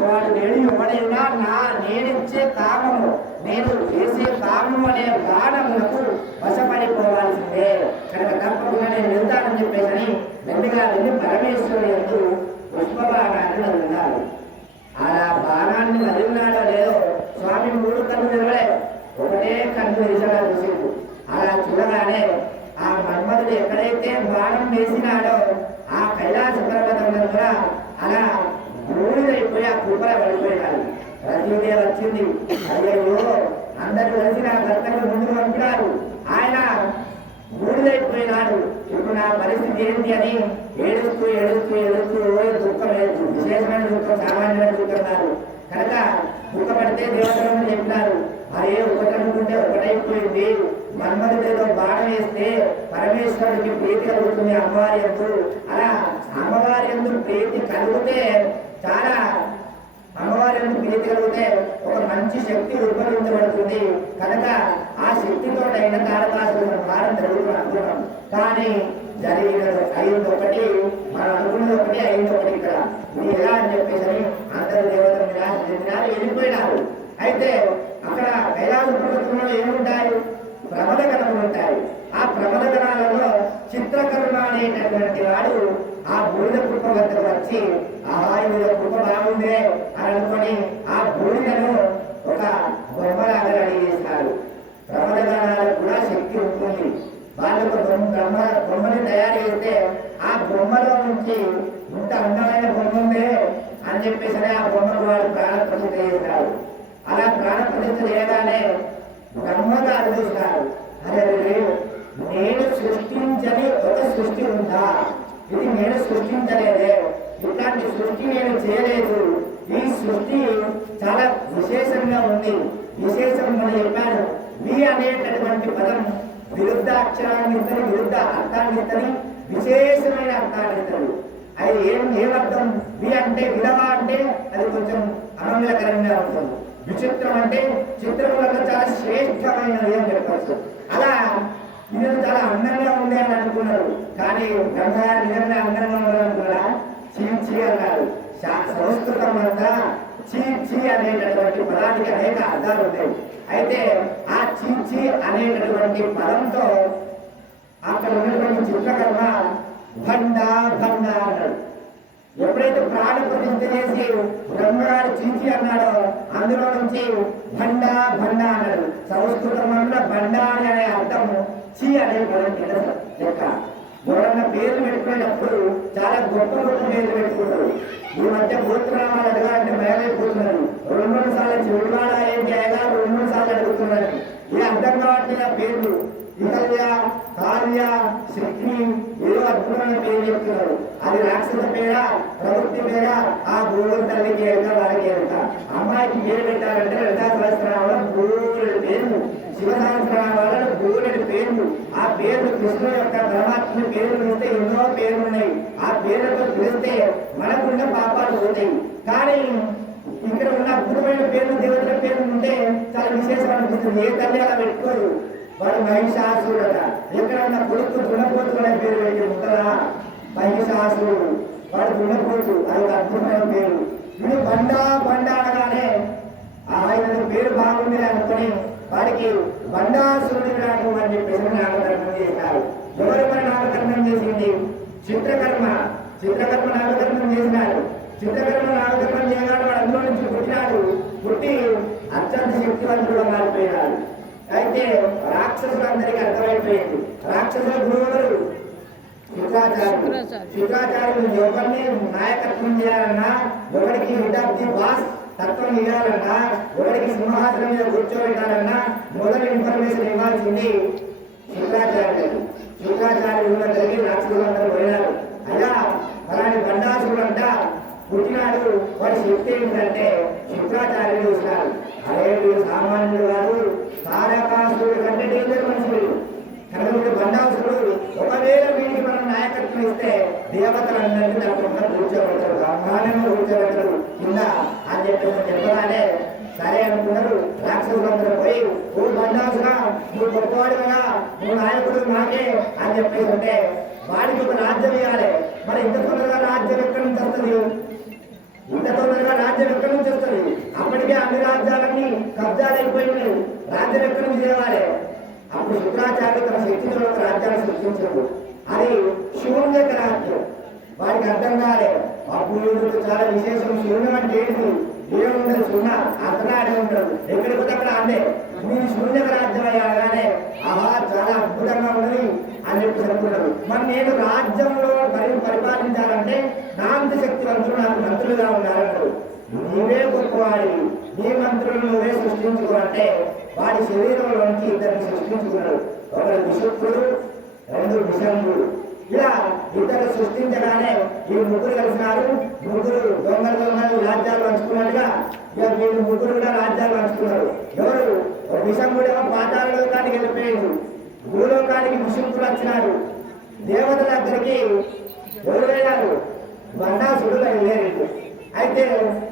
వాడు నేడు ఎవడైనా నేనిచ్చే కామము నేను చేసే కామము అనే బాణములకు వశపడిపోవాల్సిందే. కనుక తప్పకుండా నేను వెళ్తానని చెప్పేసి మెల్లిగా వెళ్ళి పరమేశ్వరుడు ఎందు పుష్పబాణాన్ని వదిలినాడు. అలా బాణాన్ని వదిలినాడో లేదో స్వామి 3 కన్ను తెరవలే, ఒకటే కన్ను దిశగా చూసిండు. అలా చూడగానే ఆ మన్మధుడు ఎక్కడైతే బాణం వేసినాడో ఆ కైలాస పర్వతం దగ్గర అలా బూడిదైపోయి ఆ కుప్పల పడిపోయినాడు. రతీదేవి వచ్చింది, అయ్యో అందరూ కలిసి నా భర్తను ముందుకు పంపినారు, ఆయన బూడిదైపోయినాడు, ఇప్పుడు నా పరిస్థితి ఏంటి అని ఏడుస్తూ ఏడుస్తూ ఏడుస్తూ దుఃఖం లేదు, విశేషమైన దుఃఖం, సామాన్యమైన దుఃఖం కాదు. కనుక దుఃఖపడితే దేవతలను చెప్పినారు, అరే ఒకటనుకుంటే ఒకటైపోయింది, మన్మధుడితో బాణం వేస్తే పరమేశ్వరుడికి ప్రీతి కలుగుతుంది అమ్మవారి యందు. అలా అమ్మవారి యందు ప్రీతి కలిగితే చాలా అమ్మవారి యందు ప్రీతి కలిగితే ఒక మంచి శక్తి ఉద్భవించబడుతుంది. కనుక ఆ శక్తితో అయిన తారకాసుర సంహారం జరుగుతుంది అనుకున్నాం. కానీ జరిగినది అయింది ఒకటి, మనం అనుకున్నది ఒకటి, అయింది ఒకటి. ఇక్కడ ఇది ఎలా అని చెప్పేసి అందరూ దేవతలు నిరాశ చెందినారు, వెళ్ళిపోయినారు. అయితే అక్కడ కైలాస పర్వతంలో ఏముంటాయి? ప్రమద గణములు ఉంటాయి. ఆ ప్రమద గణాలలో చిత్రకర్మ అనేటటువంటి వాడు ఆ బూడిద కృప వద్దకు వచ్చి ఆయుధ కృప బాగుందే అని అనుకొని ఆ బూడిదను ఒక బొమ్మలాగా రెడీ చేస్తారు. ప్రమద గణాలకు కూడా శక్తి ఉంటుంది. వాళ్ళకు బొమ్మని తయారు చేస్తే ఆ బొమ్మలో నుంచి ఇంత అందమైన బొమ్మ ఉందే అని చెప్పేసి ఆ బొమ్మను వాడు ప్రాణప్రతిష్ఠ చేస్తారు. అలా ప్రాణప్రతిష్ఠ చేయగానే బ్రహ్మగారు చూస్తారు, అరే నేను సృష్టించని ఒక సృష్టి ఉందా, ఇది నేను సృష్టించలేదే, ఇట్లాంటి సృష్టి నేను చేయలేదు, ఈ సృష్టి చాలా విశేషంగా ఉంది. విశేషం అని చెప్పాను. వి అనేటటువంటి పదం విరుద్ధ అక్షరాన్ని ఇస్తుంది, విరుద్ధ అర్థాన్ని ఇస్తుంది, విశేషమైన అర్థాన్ని ఇస్తుంది. అది ఏమర్థం? వి అంటే విధవ అంటే అది కొంచెం అమంగళకరంగా ఉంటుంది. విచిత్రం అంటే చిత్రములలో చాలా శ్రేష్టమైనది అని చెప్పచ్చు. అలా ఇది చాలా అందంగా ఉంది అని అనుకున్నారు. కానీ గంగారు నిజంగా అందంగా ఉండడం కూడా చీ అన్నారు. సంస్కృతం అంతా చీ అనేటటువంటి పదానికి అనేక అర్థాలు ఉంటాయి. అయితే ఆ చీ అనేటటువంటి పదంతో అక్కడ ఉన్నటువంటి చిత్రకర్మ భండ అన్నాడు. ఎప్పుడైతే ప్రాణ ప్రతిష్ఠ చేసి బ్రహ్మగారు చీచి అన్నాడో అందులో నుంచి భండ అన్నాడు. సంస్కృతం అన్న బండ అనే అర్థం చీ అనే పదం కింద లెక్క. ఎవరన్నా పేర్లు పెట్టుకునేటప్పుడు చాలా గొప్ప పేర్లు పెట్టుకుంటారు. ఈ మధ్య గోత్రనామాలు అడగాలంటే భయమైపోతున్నారు. 2 సార్లు చెడువాడ ఏంటి అయ్యగా 2 సార్లు అడుగుతున్నారు. ఏ అర్థం కావట్లేదు ఆ పేర్లు. వికల్య, కార్య, శక్తి ఏదో అద్భుతమైన పేరు చెప్తున్నారు. అది రాక్షస పేర, ప్రవృత్తి పేర, ఆ గోవుల తల్లికి ఏక వాళ్ళకి ఏక. అమ్మాయికి పేరు పెట్టాలంటే లలితా సహస్రనామాలు గోవులటి పేర్లు, శివ సహస్రనామాలను గోవులటి పేర్లు. ఆ పేర్లు కృష్ణుడు యొక్క పరమాత్మ పేర్లు చూస్తే ఎన్నో పేర్లు ఉన్నాయి. ఆ పేర్లతో పిలిస్తే మనకున్న పాపాలు పోతాయి. కానీ ఇక్కడ ఉన్న అద్భుతమైన పేర్లు, దేవతల పేర్లు ఉంటే చాలా విశేషం అనిపిస్తుంది. ఏ తల్లి అలా పెట్టుకోరు. వాడు మహిషాసురుడట. ఎక్కడన్నా కొడుకు దున్నపోతు అనే పేరు పెట్టి ఉంటారా? మహిషాసురుడు, వాడు దున్నపోతు, అది ఒక అద్భుతమైన పేరు. ఇది బండ అనగానే ఆయన పేరు బాగుంది అనుకుని వాడికి బండాసురుడి రావడం అని చెప్పేసి నామకరణం చేశారు. ఎవరు మరి నామకరణం చేసింది? చిత్రకర్మ నామకరణం చేసినాడు. చిత్రకర్మ నామకరణం చేయగానే వాడు అందులో నుంచి పుట్టినాడు. పుట్టి అత్యంత శక్తివంతుడుగా మారిపోయినాడు. అయితే రాక్షసులందరికీ అర్థమైపోయింది. రాక్షసుల గురువులు శుక్రాచార్యులు ఎవరిని నాయకత్వం చేయాలన్నా, ఎవరికి హెడ్ ఆఫ్ ది బాస్ తత్వం ఇవ్వాలన్నా, ఎవరికి సింహాసనం మీద కూర్చోబెట్టాలన్నా మొదటి ఇన్ఫర్మేషన్ ఇవ్వాల్సింది శుక్రాచార్యులు దగ్గరికి రాక్షసులందరూ పోయినారు. అయ్యా అలాంటి బండాసుడు అంట పుట్టినాడు, వాడి శక్తి ఏంటంటే శుక్రాచార్యులు చూసినారు. అదే వీడు సామాన్యుడు కాదు, తారకాసురుడు కంటే డేంజర్ మనుషులు. కనుక వీడు బండాసురుడు. ఒకవేళ వీడికి మనం నాయకత్వం ఇస్తే దేవతలందరినీ తప్పకుండా కూర్చోబెడతారు, బ్రహ్మాండంగా కూర్చోబెడతారు కింద అని చెప్పగానే సరే అనుకున్నారు. రాక్షసులందరూ పోయి ఓ బండాసురా, నువ్వు గొప్పవాడు కదా, నువ్వు నాయకుడు మాకే అని చెప్పేసి ఉంటే వాడికి ఒక రాజ్యం ఇవ్వాలి. మరి ఇంత తొందరగా రాజ్యం ఎక్కడి నుంచి వస్తుంది? ఇంత తొందరగా రాజ్యం ఎక్కడి కబ్జాలు అయిపోయింది, రాజ్యం ఎక్కడి నుంచి తేవాలి? అప్పుడు శుక్రాచార్యులు తన శక్తితో ఒక రాజ్యాన్ని సృష్టించారు. అది శూన్యక రాజ్యం. వారికి అర్థం కాలే. అప్పుడు చాలా విశేషం. శూన్యం అంటే ఏంటి? ఏముండదు, సున్నా అక్కడ ఆడే ఉంటాడు, ఎక్కడికి పోతే అక్కడ అందే. మీరు శూన్యక రాజ్యం అయ్యాగానే ఆహా చాలా అద్భుతంగా ఉన్నది అని చెప్పి అనుకున్నారు. మరి నేను రాజ్యంలో పరిపాలించాలంటే నా అంత శక్తివంతులు నాకు మంత్రులుగా ఉండాలన్నారు. నీవే గొప్పవాడి, నీ మంత్రులను నువ్వే సృష్టించుకోవాలంటే వాడి శరీరంలోంచి ఇద్దరిని సృష్టించుకున్నాడు. ఒకడు విశుద్ధుడు, రెండు విషంగుడు. ఇలా ఇద్దరు సృష్టించగానే ఈ ముగ్గురు కలిసినారు. ముగ్గురు దొంగలు రాజ్యాలు పంచుకున్నట్టుగా ఇక వీళ్ళు ముగ్గురు కూడా రాజ్యాలు పంచుకున్నారు. ఎవరు? విషంగుడేమో పాతాళ లోకానికి వెళ్ళిపోయాడు, భూలోకానికి విశుద్ధుడు వచ్చినాడు. దేవతల దగ్గరికి ఎవరు వెళ్ళారు? బండాసుడు వెళ్ళారు. అయితే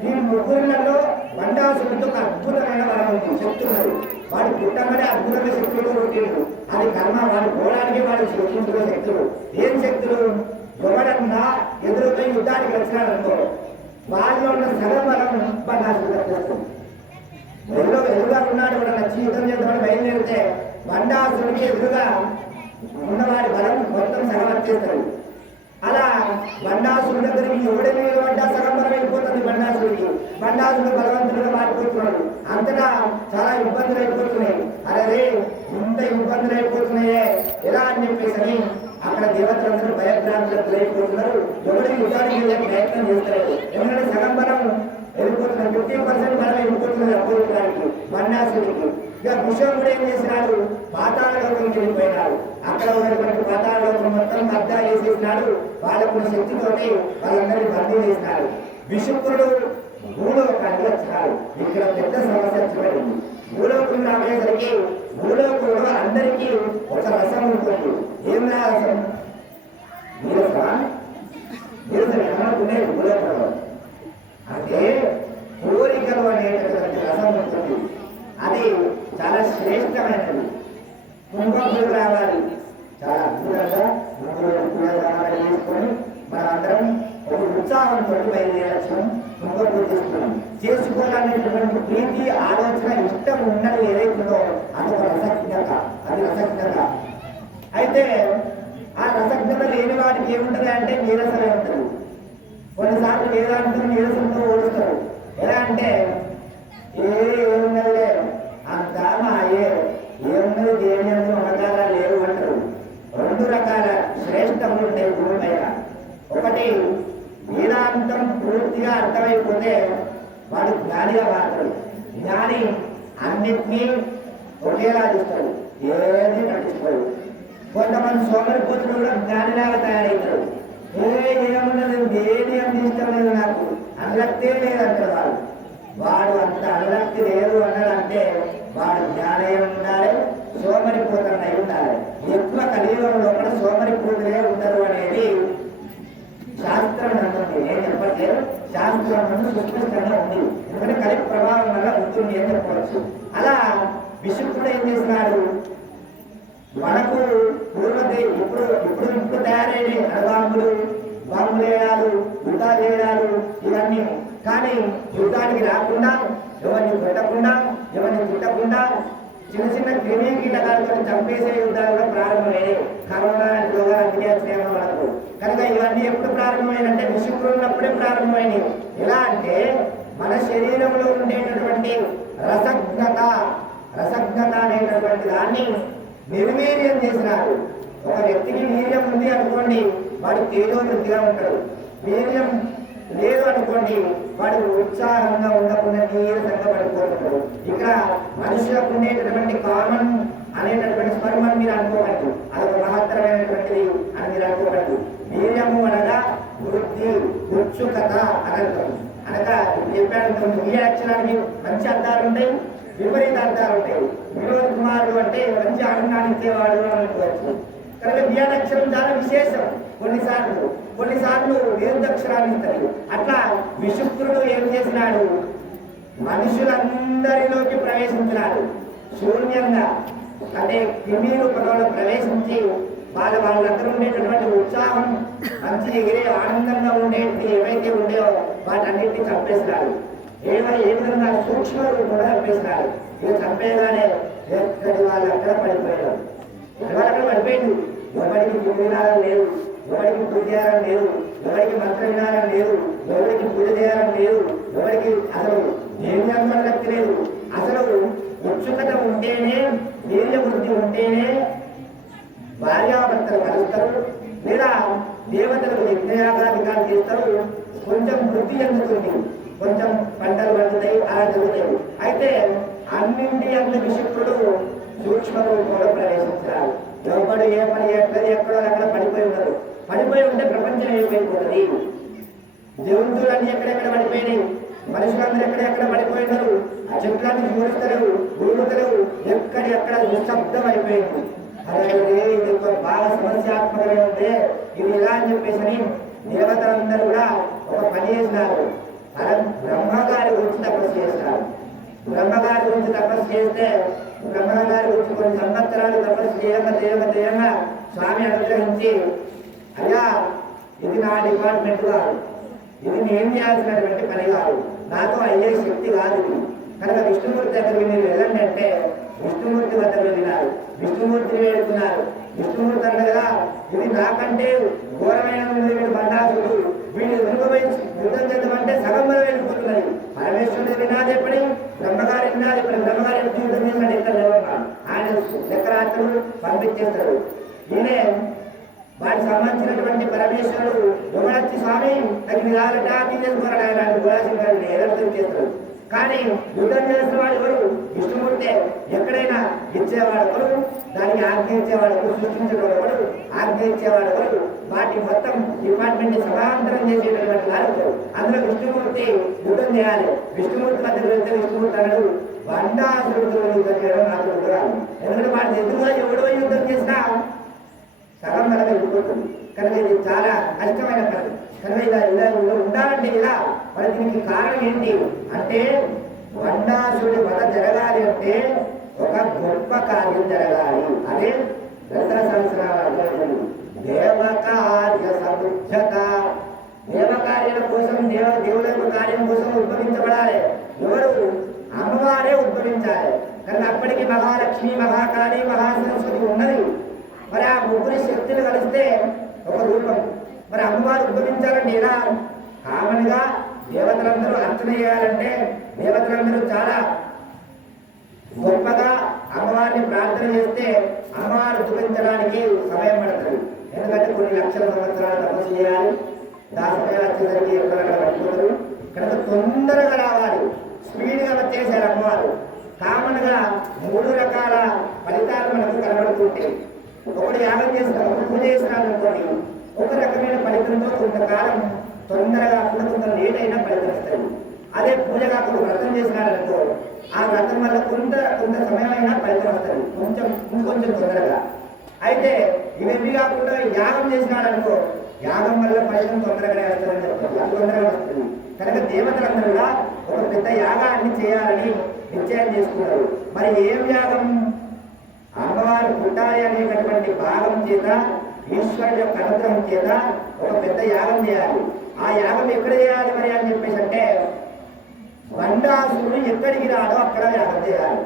ఈ ముగ్గురులలో బండాసుడితో ఒక అద్భుతమైన వరం ఉంది, శక్తున్నారు. వాడు పుట్టమనే అద్భుతమైన శక్తులు పుట్టిండు. అది కర్మ. వాడు పోవడానికి వాడు సృష్టించుకునే శక్తులు. ఏం శక్తులు? ఎవడన్నా ఎదురుపై యుద్ధానికి వచ్చినాడు అనుకో, వాళ్ళలో ఉన్న సగం బలం బండాసుడు వచ్చేస్తుంది. ఎదురుగా ఉన్నాడు కూడా నచ్చి యుద్ధం చేద్దామని బయలుదేరితే బండాసుడికి ఎదురుగా ఉన్నవాడి బలం మొత్తం సగం వచ్చేస్తాడు. అలా బండాసుడి దగ్గరికి ఎవడి మీద పడ్డా సగం బలం అయిపోతుంది బండాసుడికి. బండాసుడు బలవంతుడిగా మారిపోతున్నాడు. అంతటా చాలా ఇబ్బందులు అయిపోతున్నాయి. అరే ఇంత ఇబ్బందులు అయిపోతున్నాయే ఎలా అని చెప్పేసి అక్కడ దేవతలందరూ భయభ్రాంతులకు అయిపోతున్నారు. ఎవరికి యుద్ధానికి వెళ్ళే ప్రయత్నం చేస్తారు. ఎందుకంటే సగం బలం వెళ్ళిపోతున్నారు, 50% బలం వెళ్ళిపోతున్నారు అపోజిటానికి బండాసుడికి. ఇక విషయంలో ఏం చేసినాడు? పాతాళ లోకంకి వెళ్ళిపోయినాడు. అక్కడ ఉన్నటువంటి పాతాళ లోకం మొత్తం కబ్జా చేసేసినాడు. వాళ్ళకున్న శక్తితోటి వాళ్ళందరినీ బందీ చేసినాడు. విశుక్రుడు భూలోకానికి వచ్చినాడు. ఇక్కడ పెద్ద సమస్య వచ్చిపడింది. భూలోకం రాబోయేసరికి భూలోకంలో అందరికీ ఒక రసం ఉంటుంది. ఏం రసం? నీరసం ఏమనుకునేది భూలోకంలో అంటే కోరికలు అనేటటువంటి రసం ఉంటుంది. అది చాలా శ్రేష్టమైనది. కుంభకులు రావాలి, చాలా అద్భుతంగా పూజలు చేసుకొని మనం అందరం ఒక ఉత్సాహంతో బయలుదేరచ్చు. కుంభకులు తీసుకున్నాం. చేసుకోవాలనేటువంటి ప్రీతి, ఆలోచన, ఇష్టం ఉన్నది ఏదైతుందో అదొక రసజ్ఞత. అది రసజ్ఞత. అయితే ఆ రసజ్ఞత లేని వాటికి ఏముంటుంది అంటే నీరసమే ఉంటుంది. కొన్నిసార్లు వేదాంతం నీరసంతో ఓడుస్తారు. ఎలా అంటే ఏమున్నదిలే అంతా మాయే, ఏమున్నది దేని అందు అనగాల లేవు అంటారు. రెండు రకాల శ్రేష్టములు ఉంటాయి భూమి పైన. ఒకటి వేదాంతం పూర్తిగా అర్థమైపోతే వాడు జ్ఞానిగా మారుతాడు. జ్ఞాని అన్నిటినీ ఒకేలా చూస్తాడు, ఏది పట్టించుకోడు. కొంతమంది సోమరిపోతులు కూడా జ్ఞానిలాగా తయారవుతారు. ఏమున్నది దేని అంత ఇష్టం లేదు నాకు, అనురక్తే లేదంటారు వాడు. వాడు అంత అనురక్తి లేదు అన్నాడంటే వాడు జ్ఞానయం ఉండాలి, సోమరిపోతనై ఉండాలి. ఎక్కువ కలియుగంలో కూడా సోమరిపోతులే ఉండరు అనేది శాస్త్రం నమ్ముతుంది. నేను చెప్పట్లేదు, శాస్త్రం ముందు సుస్పష్టంగా ఉంది. ఎందుకంటే కలి ప్రభావం వల్ల ఉంటుంది అని చెప్పవచ్చు. అలా విశుద్ధుడు ఏం చేసినాడు? మనకు పూర్వతే ఇప్పుడు తయారైన అణుబాంబులు, బాంబులు వేయడాలు, యుద్ధాలు చేయడాలు ఇవన్నీ. కానీ యుద్ధానికి రాకుండా, ఎవరిని పెట్టకుండా, ఎవరిని తిట్టకుండా చిన్న చిన్న క్రిమి కీటకాలతో చంపేసే యుద్ధాలు కూడా ప్రారంభమయ్యాయి. కరోనా రోగాలు అందుకే వచ్చినాయి మనకు. కనుక ఇవన్నీ ఎప్పుడు ప్రారంభమైనంటే విశుద్ధులు ఉన్నప్పుడే ప్రారంభమైనవి. ఎలా అంటే మన శరీరంలో ఉండేటటువంటి రసజ్ఞత అనేటటువంటి దాన్ని నిర్వీర్యం చేసినారు. ఒక వ్యక్తికి వీర్యం ఉంది అనుకోండి, వాడు తేజోవృద్ధిగా ఉంటాడు. వీర్యం లేదు అనుకోండి, వాడు ఉత్సాహంగా ఉండకుండా నీరసంగా పడిపోతుంటాడు. ఇక్కడ మనుషులకు ఉండేటటువంటి కామన్ అనేటటువంటి స్పర్మని మీరు అనుకోకండి, అదొక మహత్తరమైనటువంటిది అని మీరు అనుకోకండి. వీర్యము అనగా వృద్ధి, ఉత్సుకత అనర్థం. అనగా చెప్పాను, ఈ అక్షరానికి మంచి అర్థాలు ఉంటాయి, విపరీత అర్థాలు ఉంటాయి. వినోద్ కుమారుడు అంటే మంచి ఆనందాన్ని ఇచ్చేవాడు అని అనుకోవచ్చు. కనుక వ్యాధక్షరం చాలా విశేషం. కొన్నిసార్లు వేదక్షరాన్ని ఇస్తారు. అట్లా విశుక్రుడు ఏం చేసినాడు? మనుషులందరిలోకి ప్రవేశించినాడు. శూన్యంగా అంటే క్రిమి రూపంలో ప్రవేశించి వాళ్ళందరూ ఉండేటటువంటి ఉత్సాహం, మంచి ఎగిరే ఆనందంగా ఉండేది ఏవైతే ఉండేవో వాటన్నిటిని చంపేసినాడు. ఏ విధంగా సూక్ష్మ రూపంలో చంపేసినారు. ఇక చంపేగానే ఎక్కడి వాళ్ళు అక్కడ పడిపోయారు. అక్కడ పడిపోయింది. ఎవరికి పూజ వినాలని లేదు, ఎవరికి పూజ చేయాలని లేదు, ఎవరికి మంత్రం వినాలని లేదు, ఎవరికి పూజ చేయాలని లేదు, ఎవరికి అసలు దేని అనుమతి లేదు. అసలు ఉత్సుకత ఉంటేనే, వీర్య వృద్ధి ఉంటేనే భార్యాభర్తలు కలుస్తారు, లేదా దేవతలకు యజ్ఞయాగాధికారం చేస్తారు. కొంచెం వృద్ధి చెందుతుంది, కొంచెం పంటలు పండుతాయి, అలా జరుగుతాయి. అయితే అన్నింటి అంతటి శక్తుడు సూక్ష్మ రూపంలో ప్రవేశించారు. ఎవరు ఏ పని ఎట్లది ఎక్కడో అక్కడ పడిపోయి ఉన్నారు. పడిపోయి ఉంటే ప్రపంచం ఏమైపోతుంది? జంతువులన్నీ ఎక్కడెక్కడ పడిపోయినాయి, మనుషులందరూ ఎక్కడెక్కడ పడిపోయి ఉన్నారు. ఆ చెట్లన్నీ చూడతలేవు, ఊరుతలేవు, ఎక్కడెక్కడ నిశ్శబ్దం అయిపోయింది. అదే ఇది బాగా సమస్యాత్మకమైన ఉంటే ఇది ఎలా అని చెప్పేసి దేవతలందరూ కూడా ఒక పని చేసినారు. బ్రహ్మగారి గురించి తపస్సు చేసినారు. బ్రహ్మగారి గురించి తపస్సు చేస్తే బ్రహ్మగారి గురించి కొన్ని సంవత్సరాలు తపస్సు చేయంగా స్వామి అనుగ్రహించి, అయ్యా ఇది నా డిపార్ట్మెంట్ కాదు, ఇది నేను చేయాల్సినటువంటి పని కాదు, నాతో అయ్యే శక్తి కాదు ఇది. కనుక విష్ణుమూర్తి దగ్గరికి మీరు వెళ్ళండి అంటే విష్ణుమూర్తి వద్ద వెళ్ళినారు. విష్ణుమూర్తిని వేడుకున్నారు. విష్ణుమూర్తి అన్నగా ఇది నాకంటే ఘోరమైన వీడు బండాసుడు, వీడు వెనుకబై యుద్ధం చేద్దామంటే సగంలో వెళ్ళిపోతున్నది. పరమేశ్వరుడు వినాది ఎప్పటి, బ్రహ్మగారి వినాది ఎప్పటి, బ్రహ్మగారి యుద్ధం చేసినట్టు ఎక్కడ లేవన్నాడు. ఆయన లెక్కరాత్రులు పంపించేస్తారు. ఈయనే వాటికి సంబంధించినటువంటి పరమేశ్వరుడు యువనచ్చి స్వామి తగిన విధాలట తీసుకోరాడు. ఆయన గురాశంకరుని ఎదురు చేస్తారు. కానీ యుద్ధం చేసిన వాడు ఎవరు? విష్ణుమూర్తే. ఎక్కడైనా ఇచ్చేవాడు ఎవరు? దానికి ఆజ్ఞ ఇచ్చేవాడు ఎవరు? సృష్టించేవాడు ఎవరు? ఆజ్ఞ ఇచ్చేవాడు ఎవరు? వాటి మొత్తం డిపార్ట్మెంట్ సమాంతరం చేసేటటువంటి వారు. అందులో విష్ణుమూర్తి యుద్ధం చేయాలి. విష్ణుమూర్తి మధ్య వెళ్తే విష్ణుమూర్తి అన్నాడు, బండాసురుడితో యుద్ధం చేయడం నాకు రాదు. ఎందుకంటే వాటి ఎదురుగా ఎవడో యుద్ధం చేసినా సగం మనకు వెళ్ళిపోతుంది. కనుక ఇది చాలా కష్టమైన పని. కనుక ఇలా ఉండాలంటే ఇలా మరి దీనికి కారణం ఏంటి అంటే, బండాసుడి వధ జరగాలి అంటే ఒక గొప్ప కార్యం జరగాలి. అదే దసర సంవత్సరాలు దేవకార్య సముద్ధత. దేవకార్యాల కోసం దేవుల కార్యం కోసం ఉద్భవించబడాలి. ఎవరు? అమ్మవారే ఉద్భవించాలి. కనుక అప్పటికి మహాలక్ష్మి, మహాకాళి, మహాసరస్వతి ఉన్నది. మరి ఆ ముగ్గురి శక్తులు కలిస్తే ఒక రూపం. మరి అమ్మవారు ఉద్భవించాలంటే ఎలా? కామన్గా దేవతలందరూ అర్చన చేయాలంటే దేవతలందరూ చాలా గొప్పగా అమ్మవారిని ప్రార్థన చేస్తే అమ్మవారు ఉద్భవించడానికి సమయం పడుతుంది. ఎందుకంటే కొన్ని లక్షల సంవత్సరాలు తపస్సు చేయాలి. దాని సమయం వచ్చేసరికి ఎక్కడ పడిపోతారు. కనుక తొందరగా రావాలి, స్పీడ్గా వచ్చేసారు అమ్మవారు. కామన్గా 3 రకాల ఫలితాలు మనకు కనబడుతుంటాయి. ఒకటి యాగం చేస్తారు, పూజ చేస్తున్నారు అనుకోండి, ఒక రకమైన ఫలితంతో కొంతకాలం తొందరగా కొంత లేట్ అయినా ఫలితం వస్తుంది. అదే పూజ కాకుండా వ్రతం చేసినారనుకో, ఆ వ్రతం వల్ల కొంత సమయం అయినా ఫలితం వస్తుంది, ఇంకొంచెం తొందరగా. అయితే ఇవన్నీ కాకుండా యాగం చేసినారనుకో, యాగం వల్ల ఫలితం తొందరగానే వస్తుందని చెప్తారు, అది తొందరగా వస్తుంది. కనుక దేవతలందరూ కూడా ఒక పెద్ద యాగాన్ని చేయాలని నిశ్చయం చేసుకున్నారు. మరి ఏం యాగం? అమ్మవారు పుట్టాలి అనేటటువంటి భాగం చేత, ఈశ్వరుడు యొక్క అనుగ్రహం చేత ఒక పెద్ద యాగం చేయాలి. ఆ యాగం ఎక్కడ చేయాలి మరి అని చెప్పేసి అంటే, బండాసురుడు ఎక్కడికి రాడో అక్కడ యాగం చేయాలి.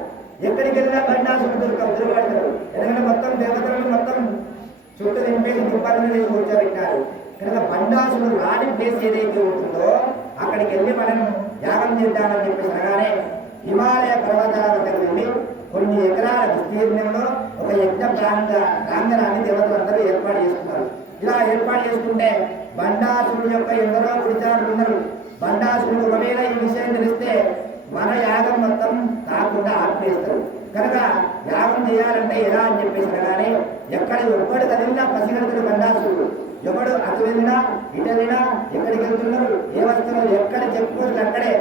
ఎక్కడికి వెళ్ళినా బండాసురుడు తిరుగుబడతారు. ఎందుకంటే మొత్తం దేవతలను మొత్తం చుట్టూ నింపేసి దుఃఖాలను వేసి కూర్చోబెట్టారు. కనుక బండాసురుడు రాని ప్లేస్ ఏదైతే ఉంటుందో అక్కడికి వెళ్ళి మనం యాగం చేద్దామని చెప్పేసి అనగానే హిమాలయ పర్వతాల వద్దకు వెళ్ళి కొన్ని ఎకరాల విస్తీర్ణంలో ఒక యజ్ఞ ప్రాంగణాన్ని దేవతలందరూ ఏర్పాటు చేసుకున్నారు. ఇలా ఏర్పాటు చేసుకుంటే బండాసురుడు యొక్క ఎందరో గుడిచారులు ఉన్నారు. బండాసురుడు ఒకవేళ ఈ విషయం తెలిస్తే మన యాగం మొత్తం కాకుండా ఆపేస్తారు. కనుక యాగం చేయాలంటే ఎలా అని చెప్పేసి అనగానే ఎక్కడ ఎవ్వడు కదిలినా పసిగడుతుడు బండాసురుడు. ఎవడు అటు వెళ్ళినా ఇటు వెళ్ళినా ఎక్కడికి వెళ్తున్నారు, ఏ వస్తువులు ఎక్కడ చెప్పుకోవచ్చు అక్కడే.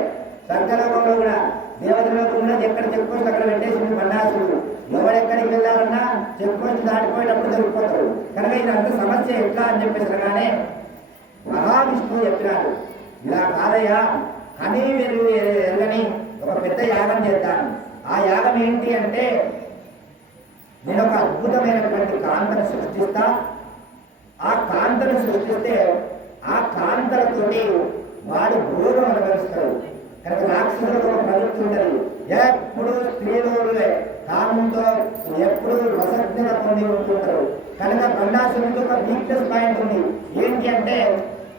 స్వర్గలోకంలో కూడా దేవతలకు ఉన్నది ఎక్కడ చెప్పుకోవచ్చు అక్కడ పెట్టేసింది బండాసురుడు. ఎవరెక్కడికి వెళ్ళాలన్నా చెప్పుకోవచ్చు దాటిపోయేటప్పుడు దొరికిపోతారు. కనుక ఇదంతా సమస్య ఎట్లా అని చెప్పేసి అనగానే మహావిష్ణువు చెప్పినాడు, ఇలా కాదయ్యా, అని మీరు వెళ్ళని ఒక పెద్ద యాగం చేద్దాను. ఆ యాగం ఏంటి అంటే, నేను ఒక అద్భుతమైనటువంటి కాంతను సృష్టిస్తా. ఆ కాంతను సృష్టిస్తే ఆ కాంతలతోటి వాడు భోగం అనుభవిస్తాడు. కనుక రాక్షసులకు ఒక ప్రవృత్తి ఉంటుంది. ఎప్పుడు స్త్రీలోనే కామంతో ఎప్పుడు రసజ్ఞత పొంది ఉంటుంటారు. కనుక బండాసురుడికి ఒక వీక్నెస్ పాయింట్ ఉంది. ఏంటి అంటే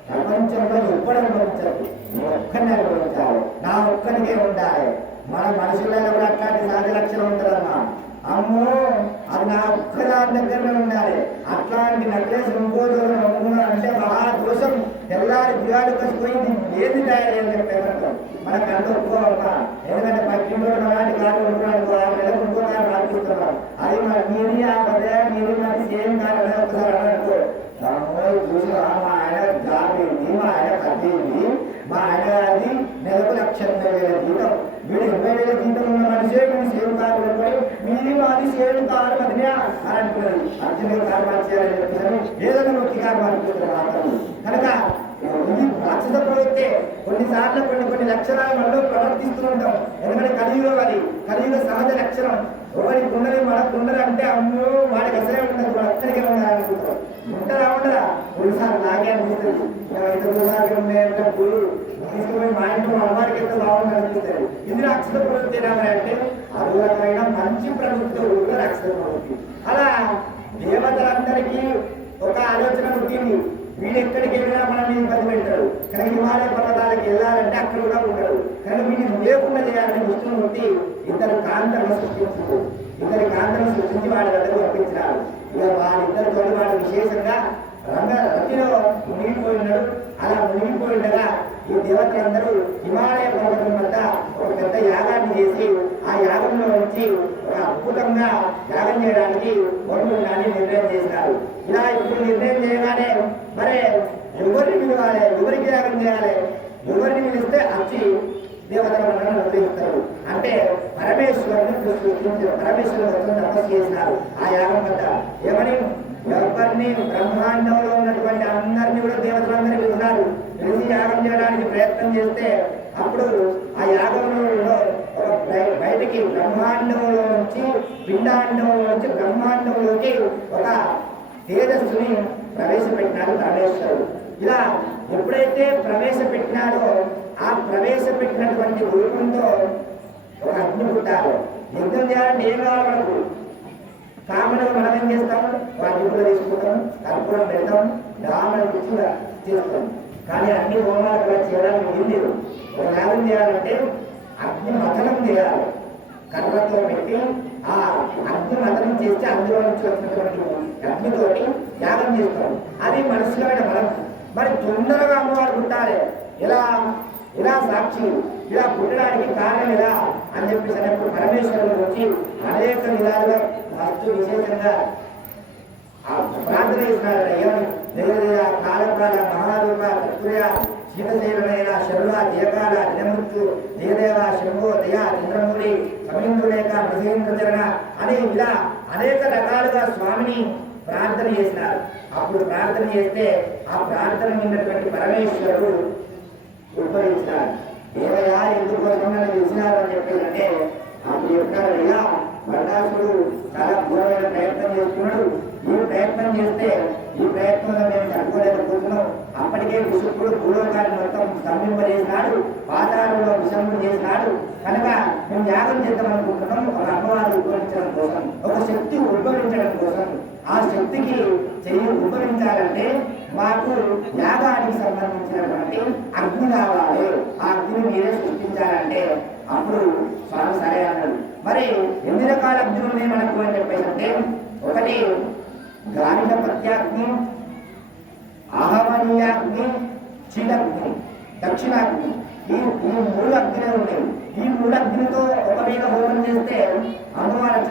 ప్రపంచంలో ఎప్పుడు అనుభవించదు, నేను ఒక్కరిని అనుభవించాలి, నా ఒక్కరికే ఉండాలి. మన మనుషులలో కూడా అట్లాంటి సహజ లక్షణం ఉంటుందమ్మా. అమ్మో అది నా ఒక్కదాని దగ్గరనే ఉండాలి. అట్లాంటి నక్లెస్ ఇంకో దూరం అమ్ముకున్నాడు అంటే మహా దోషం. తెల్లారి దిగాలు కలిసిపోయింది ఏది తయారని చెప్పేమంటాం. మనకు అంత ఒప్పుకోవాలమ్మా. ఎందుకంటే పక్కింట్లో అలాంటి కారు ఉంటున్నాడు, నెలకు ఇంకో కారు రాపిస్తున్నాం. అది మీది ఆ పదే మీది మరి సేమ్ కారు ఒకసారి అన్నట్టు చూసి మా ఆయన జాబ్ ఏంటి, మా ఆయన కట్టేది, మా ఆయన గారిది నెలకు 1,80,000 జీతం, వీడు 20,000 జీతం ఉన్న మనిషే వీడు సేమ్ కారు కొనుక్కొని మీది మాది సేమ్ కారు అదినే అని అంటున్నది. అర్జునుడు కారు మార్చేయాలని చెప్పేసి ఏదైనా వ్యక్తి కారు మార్చుకుంటారు మాత్రం. కనుక ఇది రాక్షస ప్రవృత్తే. కొన్నిసార్లు కొన్ని లక్షణాలు మనలో ప్రవర్తిస్తూ ఉంటాం. ఎందుకంటే కలియుగం అది, కలియుగ సహజ లక్షణం. ఒకరికి ఉన్నది మనకు ఉన్నది అంటే అమ్మో వాడికి అసలే ఉండదు, వాడు అక్కడికే ఉండాలనుకుంటాం. ఉంటుందా ఉండదా? కొన్నిసార్లు నాకే అనిపిస్తుంది ఉన్నాయంటే తీసుకుపోయి మా ఇంట్లో అమ్మాయికి ఎంత బాగుంది అనిపిస్తుంది. ఇది రాక్షస ప్రవృత్తి అంటే అది రకమైన మంచి ప్రవృత్తి రాక్షస ప్రవృత్తి. అలా దేవతలందరికీ ఒక ఆలోచన పుట్టింది, వీడు ఎక్కడికి వెళ్ళినా మనం ఇబ్బంది పెడతాడు. కానీ హిమాలయ పర్వతాలకు వెళ్ళాలంటే అక్కడ కూడా ఉంటాడు. కానీ వీడిని లేకుండా చేయాలని విష్ణువు పుట్టి ఇద్దరు కాంతలను సృష్టించారు. ఇద్దరి కాంతలను సృష్టించి వాడి వద్దకు పంపించినాడు. ఇక వారిద్దరితో వాడు విశేషంగా రతిలో మునిగిపోయినాడు. అలా మునిగిపోయిండగా ఈ దేవతలందరూ హిమాలయ పర్వతం వద్ద ఒక పెద్ద యాగాన్ని చేసి ఆ యాగంలో నుంచి ఒక అద్భుతంగా యాగం చేయడానికి వరుణుడిని నిర్ణయం చేసినారు. ఇలా ఇప్పుడు నిర్ణయం చేయగానే మరి ఎవరిని పిలవాలి, ఎవరికి యాగం చేయాలి, ఎవరిని పిలిస్తే వచ్చి దేవతల మండలం నిర్వహిస్తారు అంటే పరమేశ్వరుని సృష్టించారు. పరమేశ్వరుని కోసం తపస్సు చేసినారు ఆ యాగం వద్ద. ఎవరిని బ్రహ్మాండంలో ఉన్నటువంటి అందరినీ కూడా దేవతలందరినీ పిలుస్తారు. పిలిచి యాగం చేయడానికి ప్రయత్నం చేస్తే అప్పుడు ఆ యాగంలో బయటికి బ్రహ్మాండంలో నుంచి పిండాండంలో నుంచి బ్రహ్మాండంలోకి ఒక తేజస్సుని ప్రవేశపెట్టినాడు పరమేశ్వరుడు. ఇలా ఎప్పుడైతే ప్రవేశపెట్టినాడో ఆ ప్రవేశపెట్టినటువంటి రూపంతో ఒక అగ్ని పుట్టారు. యజ్ఞం చేయాలంటే ఏం కావాలి మనకు? కామను మనం ఏం చేస్తాం? అగ్నిపుల తీసుకుంటాం, కర్పూరం పెడతాం, రామను కూడా చేస్తాం. కానీ అన్ని హోమాలు కూడా చేయడానికి ఉంది. ఒక యాగం చేయాలంటే అగ్ని మథనం చేయాలి. కర్రతో పెట్టి ఆ అగ్ని మథనం చేస్తే అందులో నుంచి వచ్చినటువంటి అగ్నితోటి యాగం చేస్తాం. అది మనుషులమైన మనం. మరి తొందరగా అమ్మవారు పుట్టాలి. ఇలా సాక్షి ఇలా పుట్టడానికి కారణం ఎలా అని చెప్పేసి అన్నప్పుడు పరమేశ్వరుడు వచ్చి అనేక విధాలుగా వస్తు విశేషంగా ప్రార్థన చేస్తున్నాడు. ఏమని? జగదేవ కాలకాల మహారూప తత్పుర్య శీతశైలమైన శరుల దేకాల దినమృత్యు జయదేవ శంభో దయ చంద్రమూరి సమీంద్రులేక మృగేంద్రచరణ అని ఇలా అనేక రకాలుగా స్వామిని ప్రార్థన చేసినారు. అప్పుడు ప్రార్థన చేస్తే ఆ ప్రార్థన ఉన్నటువంటి పరమేశ్వరుడు ఉద్భవించినాడు. దేవయా ఎందుకోసం నన్ను పిలిచినారు అని చెప్పేదంటే అప్పుడు చెప్తారయ్యా బండాసుడు చాలా ఘోరమైన ప్రయత్నం చేస్తున్నాడు. ఈ ప్రయత్నం చేస్తే ఈ ప్రయత్నంలో మేము తట్టుకోలేకపోతున్నాం. అప్పటికే విషుకుడు భూలోకాన్ని మొత్తం స్తంభింపజేసినాడు, పాతాళంలో విషముడు చేసినాడు. కనుక మేము యాగం చేద్దాం అనుకుంటున్నాం. ఒక అమ్మవారిని ఉద్భవించడం కోసం, ఒక శక్తి ఉద్భవించడం కోసం. ఆ శక్తికి ఉద్భవించాలంటే మాకు యాగానికి సంబంధించినటువంటి అగ్ని కావాలి. ఆ అగ్నిని మీరే సృష్టించాలంటే అప్పుడు స్వామి సరే అన్నాడు. మరి ఎన్ని రకాల అగ్నులు ఉన్నాయి మనకు అని చెప్పేసి అంటే ఒకటి గాలిక ప్రత్యాగ్ని, ఆహ్వానీయాగ్ని, చీలగ్ని, దక్షిణాగ్ని. ఈ 3 అగ్నులు ఉన్నాయి. ఈ 3 అగ్నితో ఒక మీద హోమం చేస్తే అమ్మవారు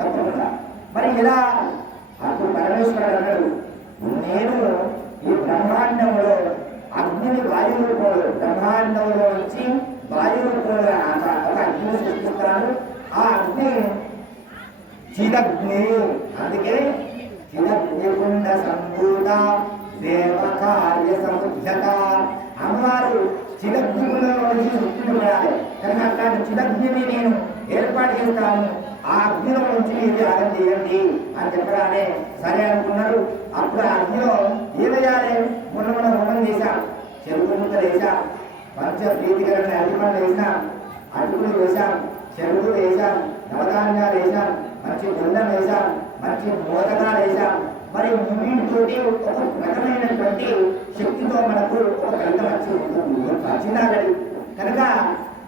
తప్పకుండా. మరి ఇలా అప్పుడు పరమేశ్వరుడు అన్నాడు, నేను ఈ బ్రహ్మాండంలో అగ్నిని వాయు రూపంలో బ్రహ్మాండంలో నుంచి వాయు రూపంలో ఒక అగ్నిని సృష్టిస్తాను. ఆ అగ్ని చిదగ్ని. అందుకే చిదగ్నికుండ సంభూత దేవ కార్య సముద్ధత. అమ్మవారు చిదగ్నిలో నుంచి సృష్టించబడాలి. కానీ అట్లాంటి చిదగ్నిని నేను ఏర్పాటు చేస్తాను. ఆ అగ్నిలో నుంచి మీరు యాగం చేయండి అని చెప్పగానే సరే అనుకున్నారు. అప్పుడు ఆ అగ్నిలో ఏం వేయాలి? మొన్న హోమం చేశా, చెరుకు ముక్కలు వేసా, మంచిగా ప్రీతికరమైన అరటిపండ్లు వేసాం, అటుకులు వేసాం, చెరుకులు వేసాం, నవధాన్యాలు వేసాం, మంచి గుండం వేసాం, మంచి మోదకాలు వేసాం. మరి వీటితోటి ఒక రకమైనటువంటి శక్తితో మనకు ఒక ఫలితం వచ్చిందాగడి కనుక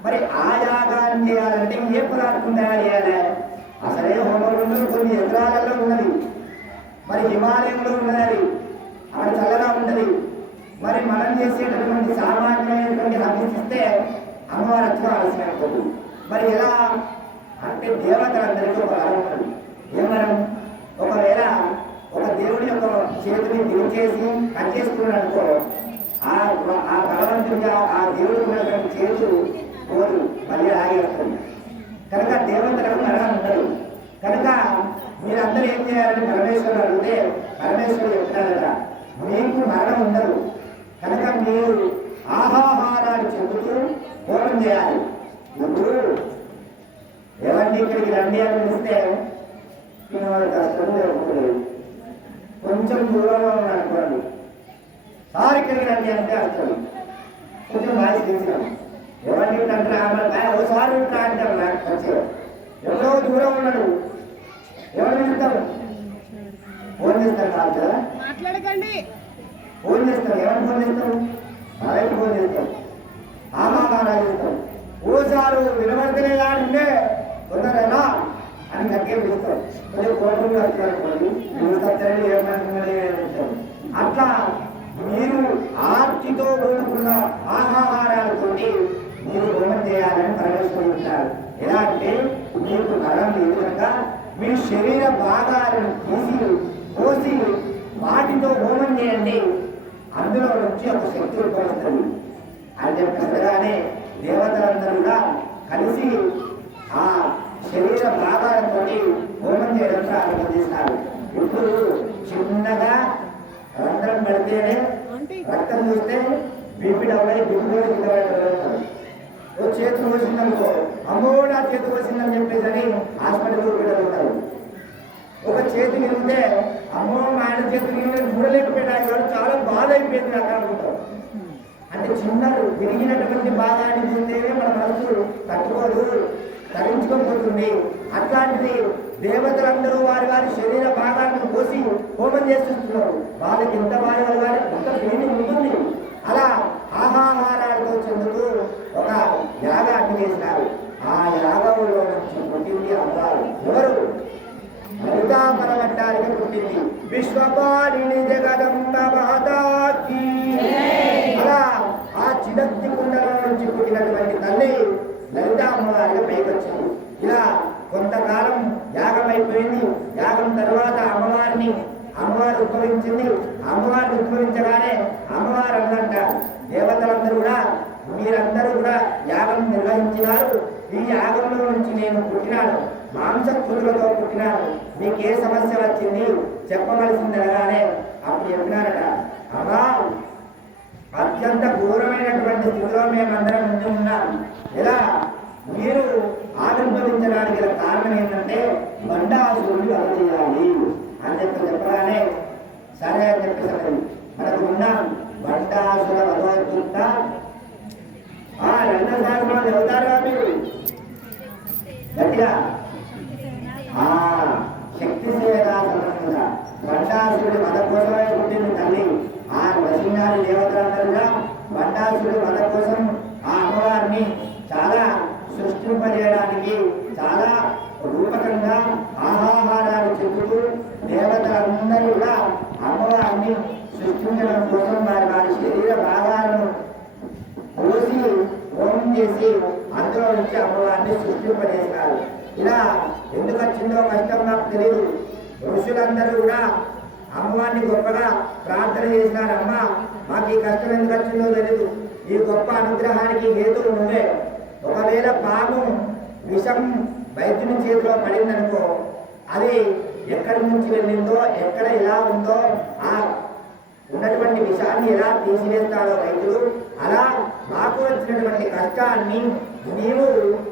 మరి ఆ యాగాన్ని చేయాలంటే ఏ పదార్థం తయారు చేయాలి? అసలే హోమంలో కొన్ని ఎకరాలలో ఉన్నది, మరి హిమాలయంలో ఉన్నది, అక్కడ చల్లగా ఉన్నది. మరి మనం చేసేటటువంటి సామాన్యమైనటువంటి అభిషిస్తే అమ్మవారు వచ్చి ఆలస్యం. మరి ఎలా అంటే దేవతలందరికీ ఒక వరం ఉన్నది. ఏమరం? ఒకవేళ ఒక దేవుడి యొక్క చేతిని విరిచేసి కట్ చేసుకున్నాడు అనుకో, ఆ భగవంతుడిగా ఆ దేవుడికి ఉన్నటువంటి చేతులు కోరు మళ్ళీ ఆగేస్తుంది. కనుక దేవతలకు మరణం ఉండదు. కనుక మీరందరూ ఏం చేయాలని పరమేశ్వరుడు అడిగితే పరమేశ్వరుడు చెప్తారట, మీకు మరణం ఉండదు. కనుక మీరు ఆహాహారాలు చెబుతూ హోమం చేయాలి. ఇప్పుడు ఎవరిని ఇక్కడికి రండి అని పిలిస్తే కష్టం జరుగుతుంది. కొంచెం దూరంలో ఉన్నాడు సార్ ఇక్కడికి రండి అంటే అర్థం కొంచెం వాయిస్ తీసాను. ఎవరిని అంటే ఓసారి ఉంటా అంటారు. నాకు వచ్చారు ఎవరో దూరం ఉన్నాడు, ఎవరు చెప్తారు? ఫోన్ చేస్తారు కాదు కదా, మాట్లాడకండి. ఫోన్ చేస్తారు. ఎవరు ఫోన్ చేస్తారు? మరైతే ఫోన్ చేస్తారు, ఆహాహారాలు చేస్తారు. ఓసారు వినబడితేనే కానీ తొందరగా అని గట్టిగా పిలుస్తారు. కొంచెం కోటలు వస్తారనుకోండి, ఏమంటారు. అట్లా మీరు ఆర్తితో కూడుకున్న ఆహారాలతో మీరు హోమం చేయాలని పరమేశ్వరుడు ఉంటారు. ఎలా అంటే మీకు బలం లేదు కనుక మీ శరీర భాగాలను తీసి పోసి వాటితో హోమం చేయండి, అందులో నుంచి ఒక శక్తి ఉద్భవిస్తుంది అని చెప్పగానే దేవతలందరూ కూడా కలిసి ఆ శరీర భాగాలతో హోమం చేయడం ప్రారంభిస్తారు. ఇప్పుడు చిన్నగా రంధ్రం పడితేనే రక్తం చూస్తే బీపీ డౌన్ అయి ఓ చేతి పోసిందనుకో, అమ్మో నా చేతి పోసిందని చెప్పేసి హాస్పిటల్ ఉంటారు. ఒక చేతి విరిగితే అమ్మో మా ఆయన చేతి చూడలేకపోయినా చాలా బాధ అయిపోయింది నాకు అనుకుంటారు. అంటే చిన్న విరిగినటువంటి భాగాన్ని చూస్తేనే మన మనసు తట్టుకోదు, తరించుకోబోతుంది. అట్లాంటిది దేవతలందరూ వారి వారి శరీర భాగాలను కోసి హోమం చేస్తున్నారు. వాళ్ళకి ఎంత వారి వారి ఎంత ఫీలింగ్ ఉంటుంది. అలా ఆహాహారాలతో చెందుతూ ఒక యాగాన్ని చేసినారు. ఆ యాగంలో నుంచి పుట్టింది అమ్మవారు. ఎవరు? లలితాపరమట్టానికి పుట్టింది. విశ్వపాలిని జగదంబ మాతాకి. అలా ఆ చిదక్తి కుండలో నుంచి పుట్టినటువంటి తల్లి లలిత అమ్మవారిగా పైకొచ్చింది. ఇలా కొంతకాలం యాగం అయిపోయింది. యాగం తర్వాత అమ్మవారు ఉద్భవించింది. అమ్మవారిని ఉద్భవించగానే అమ్మవారు అన్నంట, దేవతలందరూ కూడా మీరందరూ కూడా యాగం నిర్వహించినారు. ఈ యాగంలో నుంచి నేను పుట్టినాను, మాంసకృతులతో పుట్టినాను, మీకు ఏ సమస్య వచ్చింది చెప్పవలసింది అనగానే అప్పుడు చెప్పినారట, అమ్మా అత్యంత ఘోరమైనటువంటి స్థితిలో మేమందరం ముందు ఉన్నాం. ఎలా మీరు ఆవిర్భవించడానికి గల కారణం ఏంటంటే బండాసురుని వధ చేయాలి అని చెప్పగానే సరే అని చెప్పేసి మనకు ఉన్నాం. బండాసుర వధోత్త రంగశాస్త్రాలు చదువుతారుగా మీరు గట్టిగా. శక్తి సేవా సంబంధంగా బండాసురుడి వధ కోసమే పుట్టింది తల్లి. ఆ వసింగారి దేవతలందరూ బండాసురుడి వధ కోసం ఆ అమ్మవారిని చాలా సృష్టింపజేయడానికి చాలా రూపకంగా ఆహాహారాలు చెబుతూ దేవతలందరూ కూడా అమ్మవారిని సృష్టించడం కోసం వారి వారి శరీర భాగాలను పోసి హోమం చేసి అందులో నుంచి అమ్మవారిని సృష్టింపజేస్తారు. ఇలా ఎందుకు వచ్చిందో కష్టం నాకు తెలియదు. ఋషులందరూ కూడా అమ్మవారిని గొప్పగా ప్రార్థన చేసినారు. అమ్మ మాకు ఈ కష్టం ఎందుకు వచ్చిందో తెలియదు, ఈ గొప్ప అనుగ్రహానికి హేతువు నువ్వే. ఒకవేళ పాము విషం వైద్యుని చేతిలో పడిందనుకో, అది ఎక్కడి నుంచి వెళ్ళిందో ఎక్కడ ఎలా ఉందో ఆ ఉన్నటువంటి విషాన్ని ఎలా తీసివేస్తాడో వైద్యుడు, అలా మాకు వచ్చినటువంటి కష్టాన్ని నీవు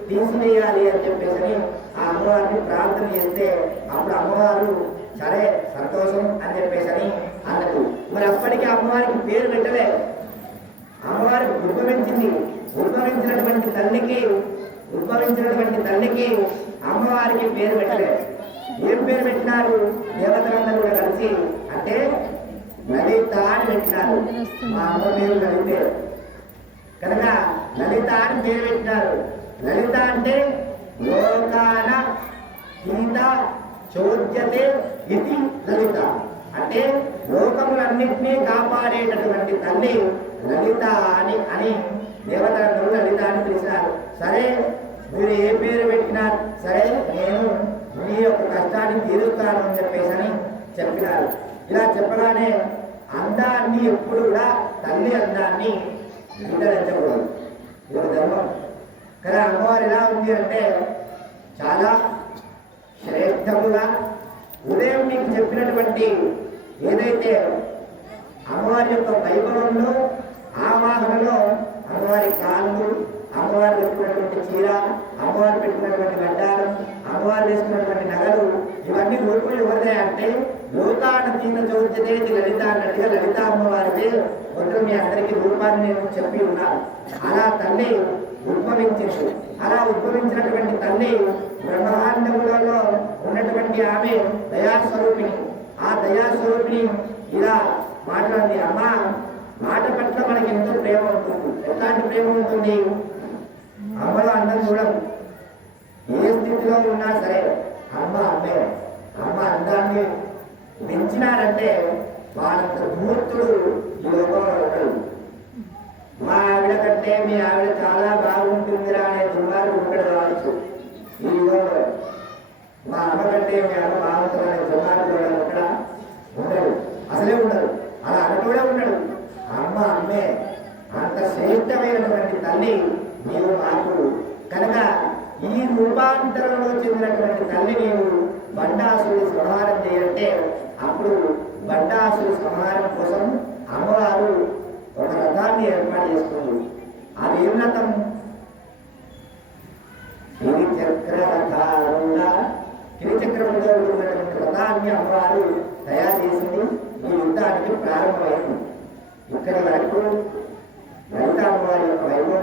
తీసివేయాలి అని చెప్పేసి ఆ అమ్మవారిని ప్రార్థన చేస్తే అప్పుడు అమ్మవారు సరే సంతోషం అని చెప్పేసి అన్నది. మరి అప్పటికి అమ్మవారికి పేరు పెట్టలే. అమ్మవారు ఉద్భవించింది. ఉద్భవించినటువంటి తల్లికి అమ్మవారికి పేరు పెట్టలేదు. ఏం పేరు పెట్టినారు? దేవతలందరూ కూడా కలిసి అంటే లలిత అని పెట్టినారు. మా అమ్మ పేరు లలితే కనుక లలిత అని పేరు పెట్టినారు. లలిత అంటే లోకాన గీత చోద్యతే ఇది లలిత అంటే లోకములన్నింటినీ కాపాడేటటువంటి తల్లి లలిత అని దేవతలందరూ లలిత అని పిలిచినారు. సరే మీరు ఏ పేరు పెట్టినా సరే నేను మీ యొక్క కష్టాన్ని తీరుస్తాను అని చెప్పేసి చెప్పినారు. ఇలా చెప్పగానే అందాన్ని ఎప్పుడు కూడా తల్లి అందాన్ని విడదీయకూడదు. ఇది ఒక ధర్మం. కానీ అమ్మవారు ఎలా ఉంది అంటే చాలా శ్రేష్టముగా ఉదయం మీకు చెప్పినటువంటి ఏదైతే అమ్మవారి యొక్క వైభవంలో ఆవాహనలో అమ్మవారి కాళ్ళు, అమ్మవారు పెట్టుకున్నటువంటి చీర, అమ్మవారు పెట్టుకున్నటువంటి గడ్డాలు, అమ్మవారు వేసుకున్నటువంటి నగలు ఇవన్నీ రూపం ఎవరిదే అంటే లోకానతీత చౌద్యతేది లలిత అన్నట్టుగా లలిత అమ్మవారిదే మొత్తం మీ అందరికీ రూపాన్ని నేను చెప్పి ఉన్నాను. అలా తల్లి ఉద్భవించింది. అలా ఉద్భవించినటువంటి తల్లి బ్రహ్మాండములలో ఉన్నటువంటి ఆమె దయాస్వరూపిణి. ఆ దయాస్వరూపిణి ఇలా మాట్లాడింది. అమ్మ మాట పట్ల మనకి ఎంతో ప్రేమ ఉంటుంది. ఎట్లాంటి ప్రేమ ఉంటుంది? అమ్మలో అందం చూడం. ఏ స్థితిలో ఉన్నా సరే అమ్మ అమ్మే. అమ్మ అందాన్ని పెంచినారంటే వాళ్ళంత మూర్తుడు ఈ లోకంలో ఉంటాడు. మా ఆవిడ కంటే మీ ఆవిడ చాలా బాగుంటుందిరా అనే దుర్మార్గుడు ఉంటాడు కావచ్చు ఈ యుగంలో. మా అమ్మ కంటే మీ అమ్మ బాగుంటుందనే దుర్మార్గుడు ఇక్కడ ఉండడు, అసలే ఉండదు. అలా అనటోడే ఉండడు. అమ్మ అమ్మే. అంత శ్రేష్టమైనటువంటి తల్లి నీవు మాకు. కనుక ఈ రూపాంతరంలో చెందినటువంటి తల్లి నీవు బండాసుని సంహారం చేయాలంటే అప్పుడు బండాసుని సంహారం కోసం అమ్మవారు ఒక రథాన్ని ఏర్పాటు చేసుకుంది. అది ఏం రథం? గిరిచక్రంతో ఉన్నటువంటి రథాన్ని అమ్మవారు తయారు చేసింది. ఈ యుద్ధానికి ప్రారంభమైంది. ఇక్కడి వరకు లలిత అమ్మవారి యొక్క వైభవం